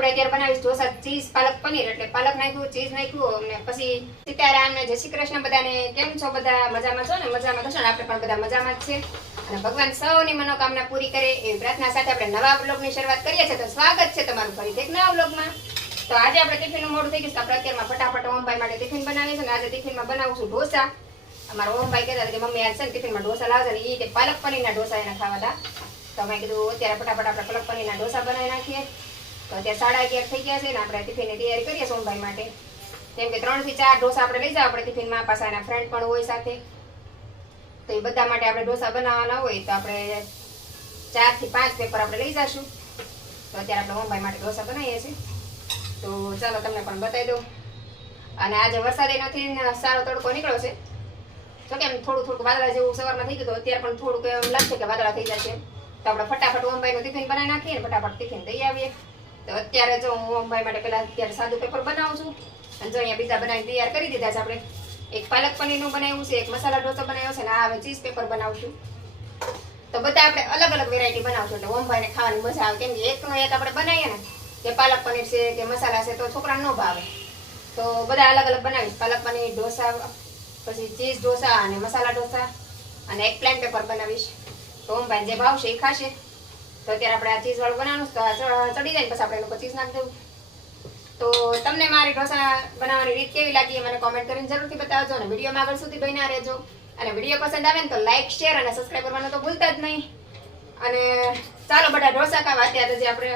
આપણે અત્યારે બનાવીશ ઢોસા ચીઝ પાલક પનીર, એટલે પાલક નાખ્યું, ચીઝ નાખ્યું અને પછી સીતારામ ને જય શ્રી કૃષ્ણ બધાને. કેમ છો બધા? મજામાં છો ને? મજામાં થશો ને? આપણે પણ બધા મજામાં જ છે અને ભગવાન સૌની મનોકામના પૂરી કરે એવી પ્રાર્થના સાથે આપણે નવા બ્લોગની શરૂઆત કરીએ છીએ. તો સ્વાગત છે તમારું ફરીથી એક નવા બ્લોગમાં. તો આજે આપણે ટિફિનનું મોડું થઈ ગયું તો આપણે અત્યારમાં ફટાફટ ઓમભાઈ માટે ટિફિન બનાવીએ છીએ અને આજે ટિફિનમાં બનાવું છું ઢોસા. અમારા ઓમભાઈ કહેતા હતા કે મમ્મી આજ છે ને ટિફિનમાં ઢોસા લાવશે ને એ પાલક પનીરના ઢોસા એને ખાવા હતા. તો મેં કીધું અત્યારે ફટાફટ આપણે પાલક પનીરના ઢોસા બનાવી નાખીએ. તો અત્યારે 11:30 થઈ ગયા છે ને આપણે ટિફિનની તૈયારી કરીએ સોમભાઈ માટે. કેમ કે 3 થી 4 ઢોસા આપણે લઈ જાવ આપણે ટિફિનમાં, પાછા એના ફ્રેન્ડ પણ હોય સાથે. તો એ બધા માટે આપણે ઢોસા બનાવવાના હોય તો આપણે 4 થી 5 પેપર આપણે લઈ જઈશું. તો અત્યારે આપણે ઓમભાઈ માટે ઢોસા બનાવીએ છીએ. તો ચાલો તમને પણ બતાવી દઉં. અને આજે વરસાદ નથી ને સારો તડકો નીકળ્યો છે. તો કેમ થોડું વાદળા જેવું સવારમાં થઈ ગયું, તો અત્યારે પણ થોડુંક એમ લાગશે કે વાદળા થઈ જશે. તો આપણે ફટાફટ ઓમભાઈનું ટિફિન બનાવી નાખીએ ને ફટાફટ ટિફિન દઈ આવીએ. તો અત્યારે જો હું ઓમભાઈ માટે પહેલા અત્યારે સાદું પેપર બનાવું છું અને જો અહીંયા બીજા બનાવી તૈયાર કરી દીધા છે. આપણે એક પાલક પનીરનું બનાવ્યું છે, એક મસાલા ઢોસા બનાવ્યો છે ને આ હવે ચીઝ પેપર બનાવશું. તો બધા આપણે અલગ અલગ વેરાયટી બનાવશું એટલે ઓમભાઈને ખાવાની મજા આવે. કેમ કે એકનો એક આપણે બનાવીએ ને કે પાલક પનીર છે કે મસાલા છે તો છોકરાને ન ભાવે. તો બધા અલગ અલગ બનાવીશ. પાલક પનીર ઢોસા, પછી ચીઝ ઢોસા અને મસાલા ઢોસા અને એક પ્લેન પેપર બનાવીશ. તો ઓમભાઈ જે ભાવશે એ ખાશે. તો અત્યારે આપણે આ ચીઝવાળું બનાવવાનું તો ચડી જાય ને પછી આપણે એનું ચીઝ નાખી દેવું. તો તમને મારી ઢોસા બનાવવાની રીત કેવી લાગી એ મને કોમેન્ટ કરીને જરૂરથી બતાવજો અને વિડીયોમાં આગળ સુધી બન્યા રહેજો. અને વિડીયો પસંદ આવે ને તો લાઈક, શેર અને સબસ્ક્રાઈબ કરવાનું તો ભૂલતા જ નહીં. અને ચાલો બધા ઢોસા ખાવા. અત્યારે જે આપણે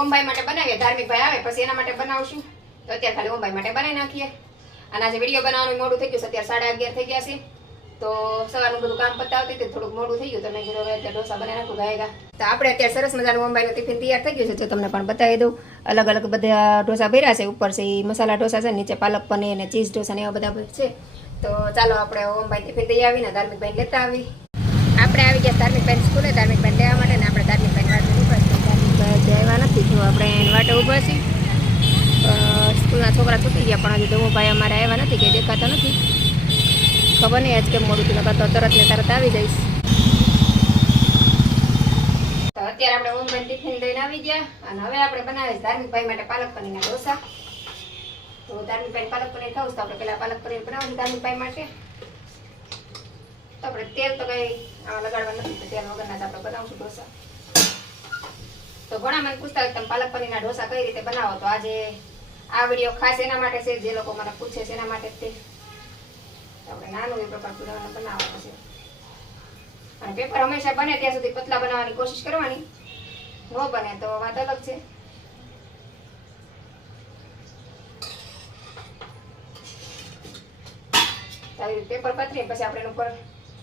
ઓમભાઈ માટે બનાવીએ, ધાર્મિક ભાઈ આવે પછી એના માટે બનાવશું. તો અત્યારે ખાલી ઓમભાઈ માટે બનાવી નાખીએ. અને આજે વિડીયો બનાવવાનું મોડું થઈ ગયું છે, અત્યારે 11:30 થઈ ગયા છે. તો સવારનું બધું કામ પતાવતી હતી, થોડુંક મોડું થઈ ગયું તો મેં કીધું હવે અત્યારે ઢોસા બનાવી નાખું ગાયગા. તો આપણે અત્યારે સરસ મજાનું ઓમભાઈનું ટિફિન તૈયાર થઈ ગયું છે, જો તમને પણ બતાવી દઉં. અલગ અલગ બધા ઢોસા ભર્યા છે. ઉપર છે એ મસાલા ઢોસા છે, નીચે પાલક પનીર અને ચીઝ ઢોસા ને એવા બધા છે. તો ચાલો આપણે ઓમભાઈ ટિફિન દઈ આવીને ધાર્મિકભાઈ લેતા આવી. આપણે આવી ગયા ધાર્મિકભાઈ સ્કૂલે, ધાર્મિકભાઈ લેવા માટે ને આપણે ધાર્મિકભાઈ વાટે ઊભા છીએ. ધાર્મિકભાઈ આવ્યા નથી, જો આપણે એની વાટે ઊભા છીએ. સ્કૂલના છોકરા છૂટી ગયા પણ હજી ધોમુભાઈ અમારે આવ્યા નથી કે દેખાતા નથી. ખબર નહીં આજ કેમ મોડું થયું, તો તરત ને તરત આવી જઈશ. તો અત્યારે આપણે ઓમભાઈ ટિફિન લઈને આવી ગયા અને હવે આપણે બનાવીશ ધાર્મિકભાઈ માટે પાલક પનીરના ઢોસા. તો ધાર્મિકભાઈ પાલક પનીર ખાવું તો આપણે પહેલા પાલક પનીર બનાવશું ધાર્મિકભાઈ માટે. તો આપણે તેલ તો કઈ લગાડવા નથી, તો તેલ વગરના જ આપણે બનાવશું ઢોસા. તો ઘણા મને પૂછતા હોય તમે પાલક પનીરના ઢોસા કઈ રીતે બનાવો, તો આજે આ વિડીયો ખાસ એના માટે છે. જે લોકો મને પૂછે છે એના માટે તે આપણે નાનું એ પ્રકાર બનાવવાનું છે. અને પેપર હંમેશા બને ત્યાં સુધી પતલા બનાવવાની કોશિશ કરવાની. ન બને તો વાત અલગ છે. આવી રીતે પેપર પતરી પછી આપણે એના ઉપર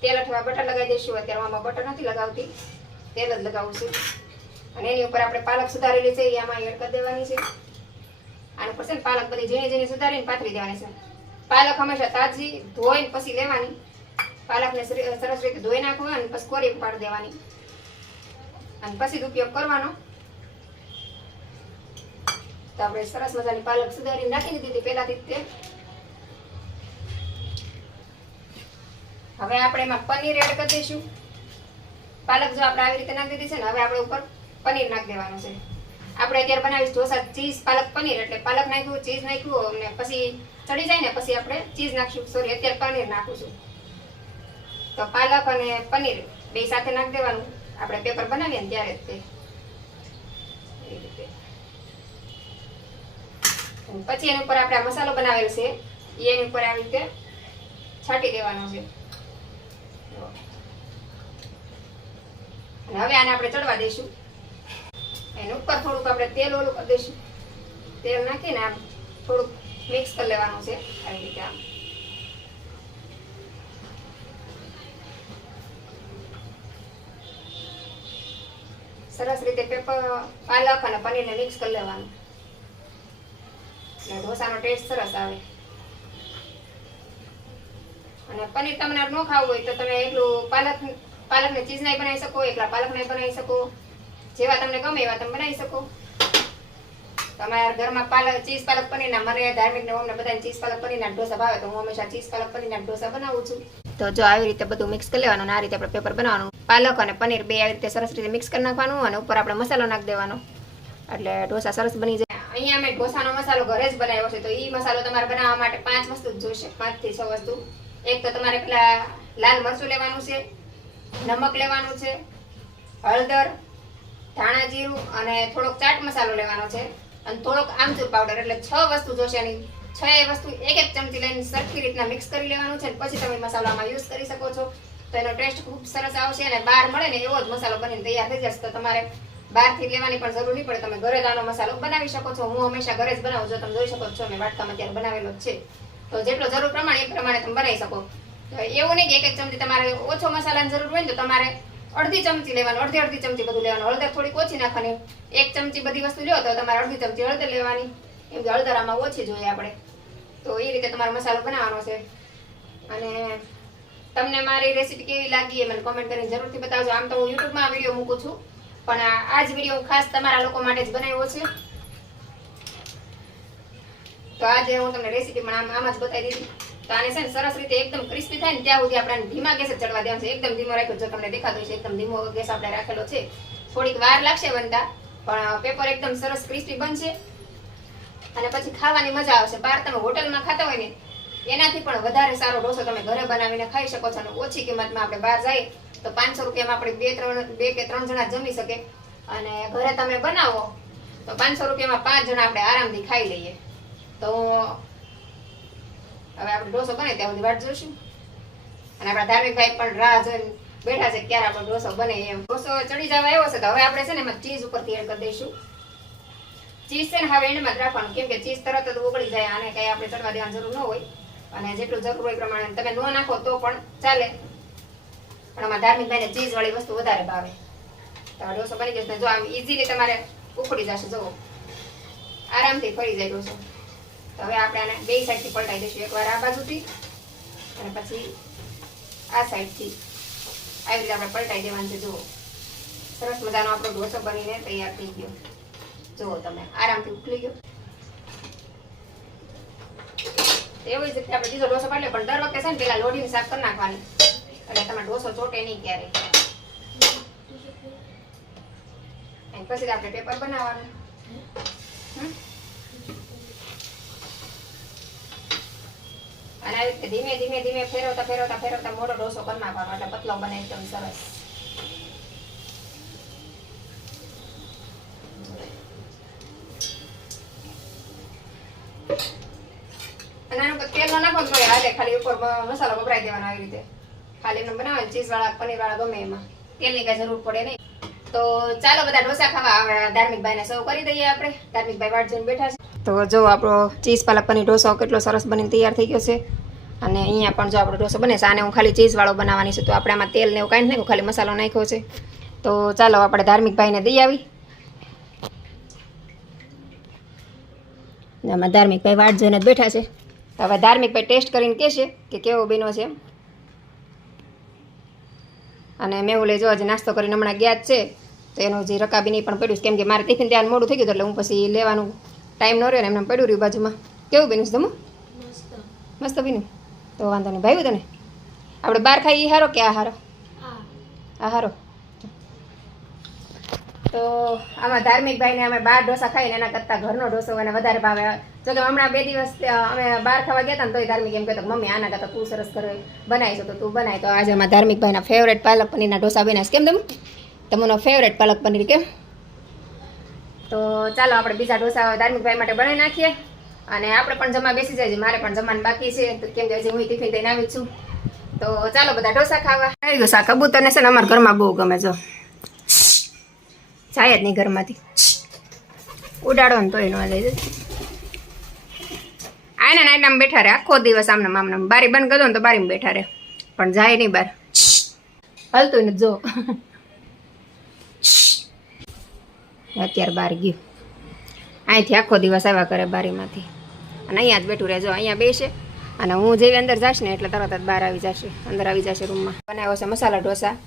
તેલ અથવા બટર લગાવી દઈશું. અત્યારે આમાં બટર નથી લગાવતી, તેલ જ લગાવું છું. અને એની ઉપર આપણે પાલક સુધારેલી છે એ આમાં એડ કરી દેવાની છે. આના પર છે ને પાલક બધી ઝીણી સુધારીને પાથરી દેવાની છે. પાલક હંમેશા તાજી ધોઈને પછી લેવાની. પાલકને સરસ રીતે ધોઈ નાખવા અને પછી કોરી પાડી દેવાની અને પછી જ ઉપયોગ કરવાનો. તો આપણે સરસ મજાની પાલક સુધારીને નાખી દીધી પહેલાથી તે. હવે આપણે એમાં પનીર એડ કરી દઈશું. પાલક જો આપણે આવી રીતે નાખી દીધી છે ને, હવે આપણે ઉપર પનીર નાખી દેવાનું છે. આપણે અત્યારે બનાવીશ ઢોસા ચીઝ પાલક પનીર, એટલે પાલક નાખ્યું, ચીઝ નાખ્યું અને પછી ચડી જાય ને પછી આપણે ચીઝ નાખશું. સોરી, અત્યારે પનીર નાખું છું. તો પાલક અને પનીર બે સાથે નાખી દેવાનું. આપણે પેપર બનાવીએ ને ત્યારે તે પછી એની ઉપર આપણે આ મસાલો બનાવેલો છે એની ઉપર આવી રીતે છાંટી દેવાનો છે. અને હવે આને આપણે ચડવા દઈશું. એની ઉપર થોડુંક આપણે તેલ ઓલું કરી દઈશું. તેલ નાખીને આમ થોડુંક મિક્સ કરી લેવાનું છે આવી રીતે. આમ સરસ રીતે પેપર પાલક અને પનીરને મિક્સ કરી લેવાનું એટલે ઢોસાનો ટેસ્ટ સરસ આવે. અને પનીર તમને ન ખાવું હોય તો તમે એટલું પાલકને ચીઝ નહીં બનાવી શકો, એકલા પાલક નહીં બનાવી શકો. જેવા તમને ગમે એવા તમે બનાવી શકો. તમારા ઘરમાં ચીઝ પાલક પનીરના, મને ધાર્મિક ને અમને બધાને ચીઝ પાલક પનીરના ઢોસા ભાવે તો હું હંમેશા ચીઝ પાલક પનીરના ઢોસા બનાવું છું. તો જો આવી રીતે બધું મિક્સ કરી લેવાનું અને આ રીતે આપણે પેપર બનાવવાનું. પાલક અને પનીર બે આવી રીતે સરસ રીતે મિક્સ કરી નાખવાનું અને ઉપર આપણે મસાલો નાખી દેવાનો. એટલે ઢોસા સરસ બની જાય. અહીંયા અમે ઢોસાનો મસાલો ઘરે જ બનાવ્યો છે, તો એ મસાલો તમારે બનાવવા માટે 5 વસ્તુ જ જોઈશે, 5 થી 6 વસ્તુ. એક તો તમારે પેલા લાલ મરચું લેવાનું છે, નમક લેવાનું છે, હળદર, ધાણા જીરું અને થોડોક ચાટ મસાલો લેવાનો છે અને થોડોક આમચૂર પાવડર. એટલે 6 વસ્તુ જોશે. અને 6 વસ્તુ એક ચમચી લઈને સરખી રીતના મિક્સ કરી લેવાનું છે. પછી તમે મસાલામાં યુઝ કરી શકો છો, તો એનો ટેસ્ટ ખૂબ સરસ આવશે. અને બહાર મળે ને એવો જ મસાલો બનીને તૈયાર થઈ જશે, તો તમારે બહારથી લેવાની પણ જરૂર નહીં પડે. તમે ઘરે જ આનો મસાલો બનાવી શકો છો. હું હંમેશા ઘરે જ બનાવું છું, તમે જોઈ શકો છો મેં વાટકામાં અત્યારે બનાવેલો જ છે. તો જેટલો જરૂર પ્રમાણે એ પ્રમાણે તમે બનાવી શકો. તો એવું નહીં કે એક ચમચી તમારે ઓછો મસાલાની જરૂર હોય ને તો તમારે અડધી ચમચી લેવાનું, અડધી ચમચી બધું લેવાનું. હળદર થોડીક ઓછી નાખવાની. 1 ચમચી બધી વસ્તુ લો તો તમારે અડધી ચમચી હળદર લેવાની, કેમ કે હળદર આમાં ઓછી જોઈએ આપણે. તો એ રીતે તમારો મસાલો બનાવવાનો છે. અને તમને મારી રેસીપી કેવી લાગી એ મને કોમેન્ટ કરીને જરૂરથી બતાવજો. આમ તો હું યુટ્યુબમાં વિડીયો મૂકું છું, પણ આ જ વિડીયો ખાસ તમારા લોકો માટે જ બનાવ્યો છે. તો આજે હું તમને રેસીપી પણ આમ જ બતાવી દીધી. તો આને છે ને સરસ રીતે એકદમ ક્રિસ્પી થાય ને ત્યાં સુધી આપણે ધીમા ગેસે ચડવા દેવાનું છે. એકદમ ધીમો રાખ્યો, જો તમને દેખાતું છે એકદમ ધીમો ગેસ આપણે રાખેલો છે. થોડીક વાર લાગશે બનતા, પણ પેપર એકદમ સરસ ક્રિસ્પી બનશે અને પછી ખાવાની મજા આવશે. બહાર તમે હોટલમાં ખાતા હોય ને એનાથી પણ વધારે સારો ઢોસો તમે ઘરે બનાવીને ખાઈ શકો છો. અને ઓછી કિંમતમાં આપણે બહાર જઈએ તો 500 રૂપિયામાં આપણે 2 કે 3 જણા જમી શકે. અને ઘરે તમે બનાવો તો 500 રૂપિયામાં 5 જણા આપણે આરામથી ખાઈ લઈએ. તો હવે આપણે ઢોસો બને ત્યાં સુધી વાટ જોઈશું. અને આપણા ધાર્મિકભાઈ પણ રાહ જોઈને બેઠા છે ક્યારે આપણો ઢોસો બને એમ. ઢોસો ચડી જવા આવ્યો છે, તો હવે આપણે છે ને એમાં ચીઝ ઉપરથી એડ કરી દઈશું. ચીઝ છે ને હવે એન્ડમાં જ રાખવાનું, કેમ કે ચીઝ તરત જ ઓગળી જાય. આને કંઈ આપણે ચડવા દેવાની જરૂર ન હોય. અને જેટલું જરૂર હોય પ્રમાણે તમે ન નાખો તો પણ ચાલે, પણ આમાં ધાર્મિકભાઈને ચીઝ વાળી વસ્તુ વધારે ભાવે. તો ઢોસો બની જશે. જો આમ ઇઝીલી તમારે ઉખડી જશે. જુઓ આરામથી ફરી જાય ઢોસો. તો હવે આપણે આને 2 સાઈડથી પલટાઈ દઈશું. એકવાર આ બાજુથી અને પછી આ સાઈડથી આવી રીતે આપણે પલટાઈ દેવાનું છે. જુઓ સરસ મજાનો આપણો ઢોસો બનીને તૈયાર થઈ ગયો. જુઓ તમે આરામથી ઉકળી ગયો. એવી જ રીતે આપણે બીજો ઢોસો પાડી લે, પણ દર વખતે છે ને પેલા લોઢીને સાફ કરી નાખવાની, એટલે તમારો ઢોસો ચોટે નહીં ક્યારે. અને પછી આપણે પેપર બનાવવાનું. અને આવી રીતે ધીમે ધીમે ધીમે ફેરવતા ફેરવતા ફેરવતા મોટો ઢોસો કરી નાખવાનો, એટલે પતલો બને એકદમ સરસ. અને આનું પર તેલ ન નાખો તો હાલે, ખાલી ઉપર મસાલો વપરાઈ દેવાનો. આવી રીતે ખાલી એમને બનાવે ચીઝ વાળા પનીર વાળા ગમે એમાં તેલની કઈ જરૂર પડે નહીં. તો ચાલો બધા ઢોસા ખાવા ધાર્મિકભાઈને સર્વ કરી દઈએ આપણે. ધાર્મિકભાઈ વાટ જોઈને બેઠા છે. તો જો આપણો ચીઝ પાલક પનીર ઢોસો કેટલો સરસ બનીને તૈયાર થઈ ગયો છે. અને અહીંયા પણ જો આપણો ઢોસો બને છે. આને હું ખાલી ચીઝ વાળો બનાવવાની છે, તો આપણે આમાં તેલ ને એવું કાંઈ નહીં, ખાલી મસાલો નાખ્યો છે. તો ચાલો આપણે ધાર્મિકભાઈને દઈ આવી. આમાં ધાર્મિકભાઈ વાટ જોઈને જ બેઠા છે. તો હવે ધાર્મિકભાઈ ટેસ્ટ કરીને કહેશે કે કેવો બન્યો છે એમ. અને મેં ઓલે જો હજી નાસ્તો કરીને હમણાં ગયા જ છે, તો એનું જે રકાબી નહીં પણ પડ્યું છે, કેમ કે મારે ટિફિન ત્યાં મોડું થઈ ગયું, એટલે હું પછી લેવાનું ટાઈમ ન રહ્યો ને એમને પડ્યું રહ્યું બાજુમાં. કેવું બન્યું છે તમે? મસ્ત બન્યું. તો વાંધો નહીં ભાઈ. તને આપણે બહાર ખાઈ હારો કે આ હારો? આ હારો. તો આમાં ધાર્મિકભાઈને અમે બહાર ઢોસા ખાઈને એના કરતાં ઘરનો ઢોસો એને વધારે ભાવે. જો કે હમણાં 2 દિવસ અમે બહાર ખાવા ગયા હતા ને તોય ધાર્મિક એમ કહેતો મમ્મી આના કરતાં તું સરસ ઘરે બનાવી છો, તો તું બનાય. તો આજે અમારા ધાર્મિકભાઈના ફેવરેટ પાલક પનીરના ઢોસા બનાવીશ. કેમ તમારો ફેવરેટ પાલક પનીર કેમ? તો ચાલો આપણે બીજા ઢોસા ધાર્મિકભાઈ માટે બનાવી નાખીએ. અને આપણે પણ જમવા બેસી જાય. મારે પણ જમવાનું બાકી છે, કેમ કે હજી હું ટિફિન લઈને આવી છું. તો ચાલો બધા ઢોસા ખાવા. આવી ગયો શાક. કબૂતરને છે ને અમારા ઘરમાં બહુ ગમે. જો જાય જ નહીં ઘરમાંથી, ઉડાડો ને તોય ન જાય. આને નાઈટમાં બેઠા રહે આખો દિવસ. આમને બારી બંધ કરજો ને તો બારીમાં બેઠા રહે, પણ જાય નહીં બહાર. હલતું ને જો અત્યારે બહાર ગયું. અહીંથી આખો દિવસ આવ્યા કરે બારીમાંથી, અને અહીંયા જ બેઠું રહે. જો અહીંયા બેસે, અને હું જેવી અંદર જાશ ને એટલે તરત જ બહાર આવી જશે, અંદર આવી જશે રૂમમાં. બનાવ્યો છે મસાલા ઢોસા.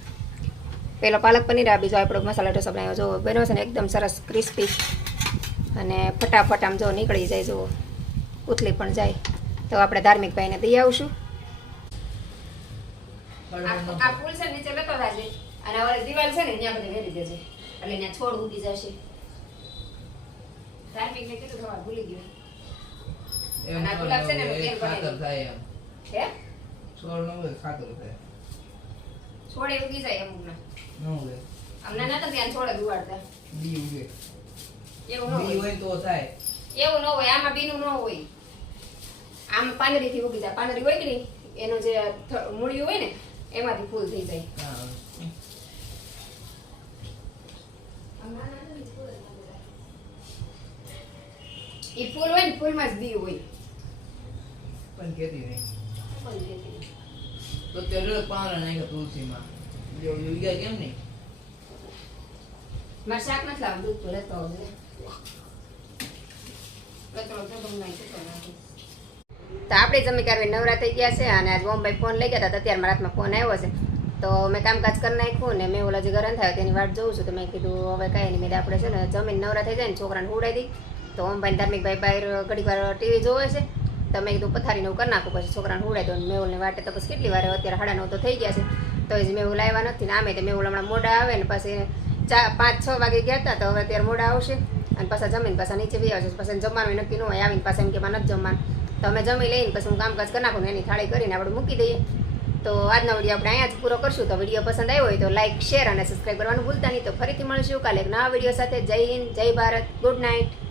પેલો પાલક પનીર, આ બીજો આપણો મસાલા ઢોસા બનાવ્યો. જો બન્યો છે ને એકદમ સરસ ક્રિસ્પી, અને ફટાફટ આમ જો નીકળી જાય. જુઓ ઉથલી પણ જાય. તો આપણે ધાર્મિકભાઈને દઈ આવશું. આ ફૂલ છે નીચે લેતો જાજે, અને હવે દિવાલ છે ને ત્યાં બધે વેરી દેજે, એટલે ત્યાં છોડ ઉગી જશે. ધાર્મિક ને કીધું સવાર ભૂલી ગયો એમ અને આ ગુલાબ છે ને એનું તેલ ખાતર બનાવી. થાય એમ હે છોડ ન હોય ખાતર થાય છોડે ઉગી જાય અમુક ના ન હોય અમને નતા ત્યાં છોડે જ ઉવાડતા બી ઉગે એવું ન બી હોય હોય તો થાય એવું ન હોય આમાં બીનું ન હોય આમ પાંદડી થી ઉગી જાય પાંદડી હોય કે નહીં એનું જે મૂળિયું હોય ને એમાંથી ફૂલ થઈ જાય હા ઈ ફૂલ હોય ને ફૂલમાં જ બી હોય પણ કેતી નહીં કોણ દેતી? તો તે રોજ પાંદડા નાખ્યા તુલસીમાં જો ઉગ્યા કેમ નહીં મારે શાક નથી લાવવાનું દૂધ તો લેતો આવજે કચરો તો તમને નાખી તો નાખી તો આપણે જમી કારવે નવરા થઈ ગયા છે અને આજ મોમભાઈ ફોન લઈ ગયા હતા તો અત્યારે મારા હાથમાં ફોન આવ્યો છે તો મેં કામકાજ કરી નાખ્યું ને મેં ઓલા જે ગરમ થયો તેની વાટ જોઉં છું તો મેં કીધું હવે કાંઈ નહીં મેં આપણે છે ને જમીન નવરા થઈ જાય ને છોકરાને ઉડાઈ દી તો ઓમભાઈ ધાર્મિકભાઈ બહાર ઘડીક વાર ટીવી જોવે છે તો મેં કીધું પથારીને એવું કરી નાખું પછી છોકરાને ઉડાઈ દો ને મેહુલની વાટે તો પછી કેટલી વાર અત્યારે 9:30 તો થઈ ગયા છે તો જ મેહુલ આવ્યા નથી ને આમે તો મેહુલ હમણાં મોડા આવે ને પછી 5-6 વાગે ગયા હતા તો હવે અત્યારે મોડા આવશે અને પાછા જમીન પાછા નીચે બી આવશે પછી જમવાનું નક્કી ન હોય આવીને પાછા એમ કે માં નથી જમવાનું તો અમે જમી લઈને પછી હું કામકાજ કરી નાખું ને એની થાળી કરીને આપણે મૂકી દઈએ તો આજનો વિડીયો આપણે અહીંયા જ પૂરો કરશું તો વિડીયો પસંદ આવ્યો હોય તો લાઈક શેર અને સબસ્ક્રાઈબ કરવાનું ભૂલતા નહીં તો ફરીથી મળીશું કાલે એક નવા વિડીયો સાથે જય હિન્દ જય ભારત ગુડ નાઇટ